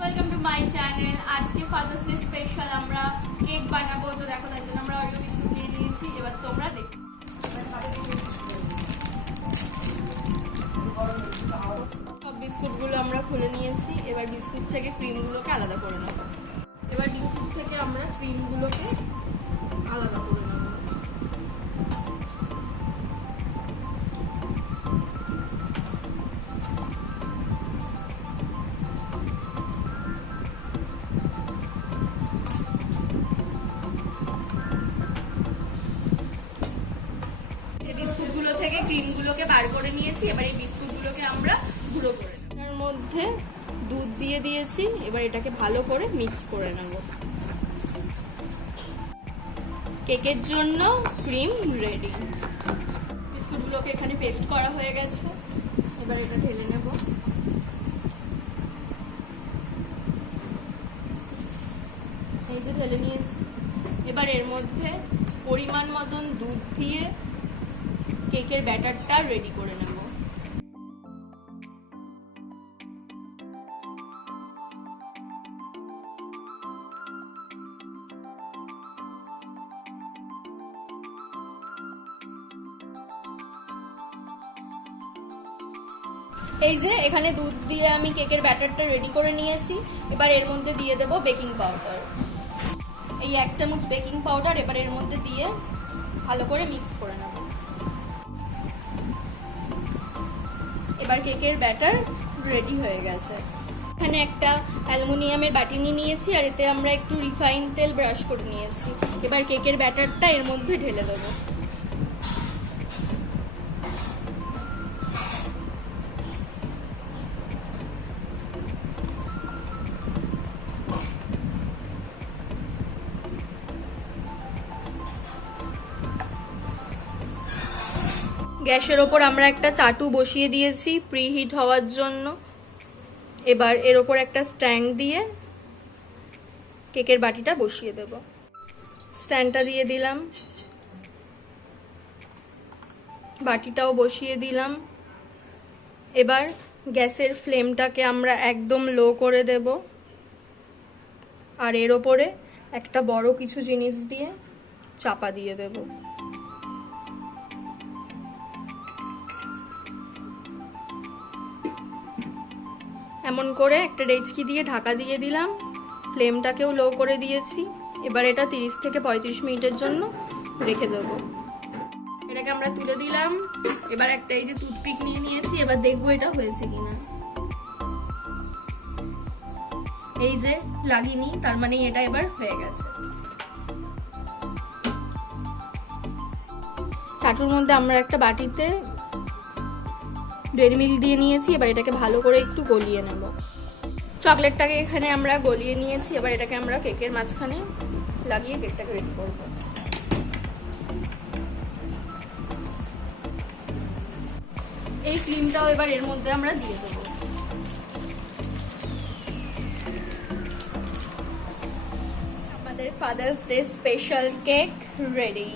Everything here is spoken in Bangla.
Welcome to my channel. আজকে ফাদার্স ডে স্পেশাল আমরা কেক বানাবো, তো দেখো তার জন্য আমরা অরিও বিস্কুট নিয়ে নিয়েছি। এবার তোমরা দেখো। সব বিস্কুটগুলো আমরা খুলে নিয়েছি। এবার বিস্কুট থেকে ক্রিমগুলোকে আলাদা করে নেব। এবার বিস্কুট থেকে আমরা ক্রিমগুলোকে আলাদা করে নেব। বিস্কুটগুলো থেকে ক্রিমগুলোকে বার করে নিয়েছি। এবার এই বিস্কুটগুলোকে আমরা গুঁড়ো করে নেব। তার মধ্যে দুধ দিয়ে দিয়েছি। এবার এটাকে ভালো করে মিক্স করে নেব। কেকের জন্য ক্রিম রেডি। বিস্কুটগুলোকে এখানে পেস্ট করা হয়ে গেছে। এবার এটা ঢেলে নেব। এই যে ঢেলে নিয়েছি। এবার এর মধ্যে পরিমাণ মতন দুধ দিয়ে কেকের ব্যাটারটা রেডি করে নেব। এই যে এখানে দুধ দিয়ে আমি কেকের ব্যাটারটা রেডি করে নিয়েছি। এবার এর মধ্যে দিয়ে দেব বেকিং পাউডার। এই 1 চামচ বেকিং পাউডার এবার এর মধ্যে দিয়ে ভালো করে মিক্স করে নেব। এবার কেকের ব্যাটার রেডি হয়ে গেছে। এখানে একটা অ্যালুমিনিয়ামের বাটি নিয়েছি আর এতে আমরা একটু রিফাইন তেল ব্রাশ করে নিয়েছি। এবার কেকের ব্যাটারটা এর মধ্যে ঢেলে দেবো। গ্যাসের ওপর আমরা একটা চাটু বসিয়ে দিয়েছি প্রিহিট হওয়ার জন্য। এবার এর ওপর একটা স্ট্যান্ড দিয়ে কেকের বাটিটা বসিয়ে দেব। স্ট্যান্ডটা দিয়ে দিলাম, বাটিটাও বসিয়ে দিলাম। এবার গ্যাসের ফ্লেমটাকে আমরা একদম লো করে দেব আর এর ওপরে একটা বড় কিছু জিনিস দিয়ে চাপা দিয়ে দেব। এমন করে একটা ডেচকি দিয়ে ঢাকা দিয়ে দিলাম। ফ্লেমটাকেও লো করে দিয়েছি। এবার এটা 30 থেকে 35 মিনিটের জন্য রেখে দেবো। এটাকে আমরা তুলে দিলাম। এবার একটা এই যে টুথপিক নিয়ে নিয়েছি। এবার দেখবো এটা হয়েছে কিনা। এই যে লাগেনি, তার মানে এটা এবার হয়ে গেছে। চাটুর মধ্যে আমরা একটা বাটিতে ডেয়ারি মিল্ক দিয়ে নিয়েছি। এবার এটাকে ভালো করে একটু গলিয়ে নেব। চকলেটটাকে এখানে আমরা গলিয়ে নিয়েছি। এবার এটাকে আমরা কেকের মাঝখানে লাগিয়ে কেকটাকে রেডি করব। এই ক্রিমটাও এবার এর মধ্যে আমরা দিয়ে দেবো। আমাদের father's day special cake ready.